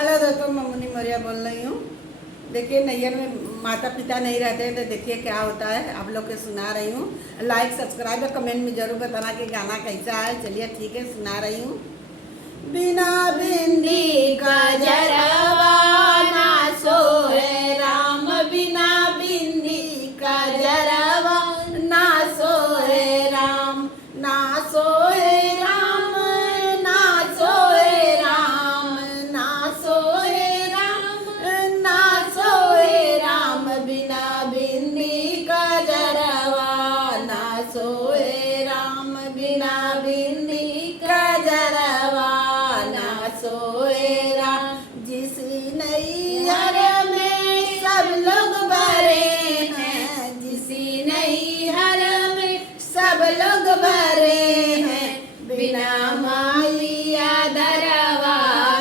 Hello दोस्तों, मैं मुन्नी मौर्य बोल रही हूँ। देखिए, नैयर में माता पिता नहीं रहते हैं तो देखिए क्या होता है, आप लोग के सुना रही हूँ। लाइक सब्सक्राइब और कमेंट में जरूर बताना कि गाना कैसा है। चलिए ठीक है, सुना रही हूँ। बिना बिंदी का जरवा ना सोए राम, बिना बिंदी का जरवा ना सोए राम, ना सोए राम, ना सोए राम, ना सोए राम, ना सोए राम, बिना बिंदी का जरवा ना सोए राम, बिना बिंदी का जरवा सोए राम। जिस नैहर में सब लोग भरे हैं, जिस नैहर में सब लोग भरे हैं, बिना माई आदरवा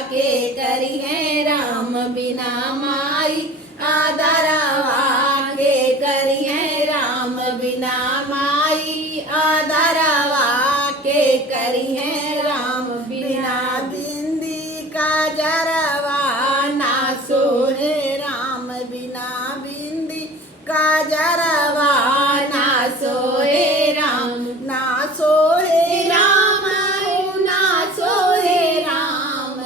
के करी है राम, बिना माई आदरवा के करी है राम, बिना माई आदरवा के करी है राम, बिना का जरवा ना सोए राम, बिना बिंदी का जरवा ना सोए राम, ना सोए राम, ना सोए राम,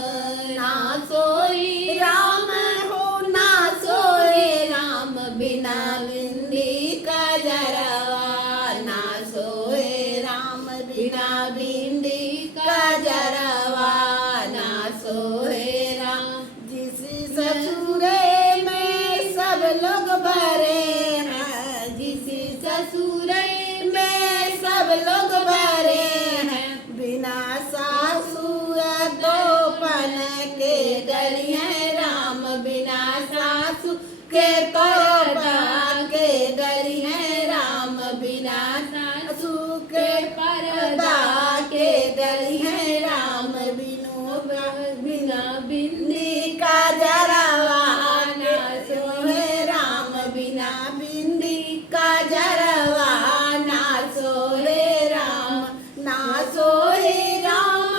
ना सोए राम हो, ना सोए राम, बिना बिंदी का जरवा ना सोए राम, बिना बिंदी का जरवा सोए राम। जिस ससुरे में सब लोग भरे हैं, जिस ससुरे में सब लोग भरे हैं, बिना सासु दो पन के डरी है राम, बिना सासु के पर्दा के डरी है राम, बिना सासु के पर्दा के डरी है राम, बिना बिंदी का जरवा ना सोए राम, बिना बिंदी का जरवा ना सोए राम, ना सोए राम,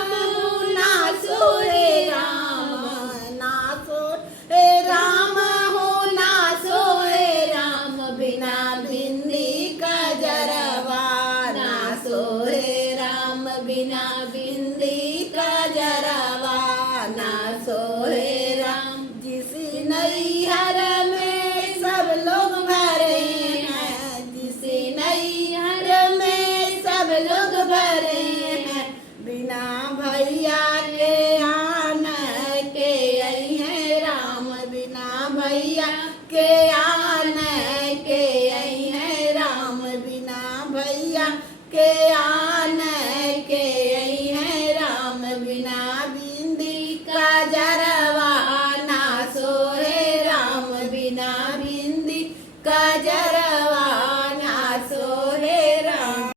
ना सोए राम, ना सोए राम हो, ना सोए राम, बिना बिंदी का जरवा ना सोए राम, बिना बिंदी का जरवा ना सोए राम। जिस नैहर में सब लोग भरे हैं, जिस नैहर में सब लोग भरे हैं, बिना भैया के आन के आई है राम, बिना भैया के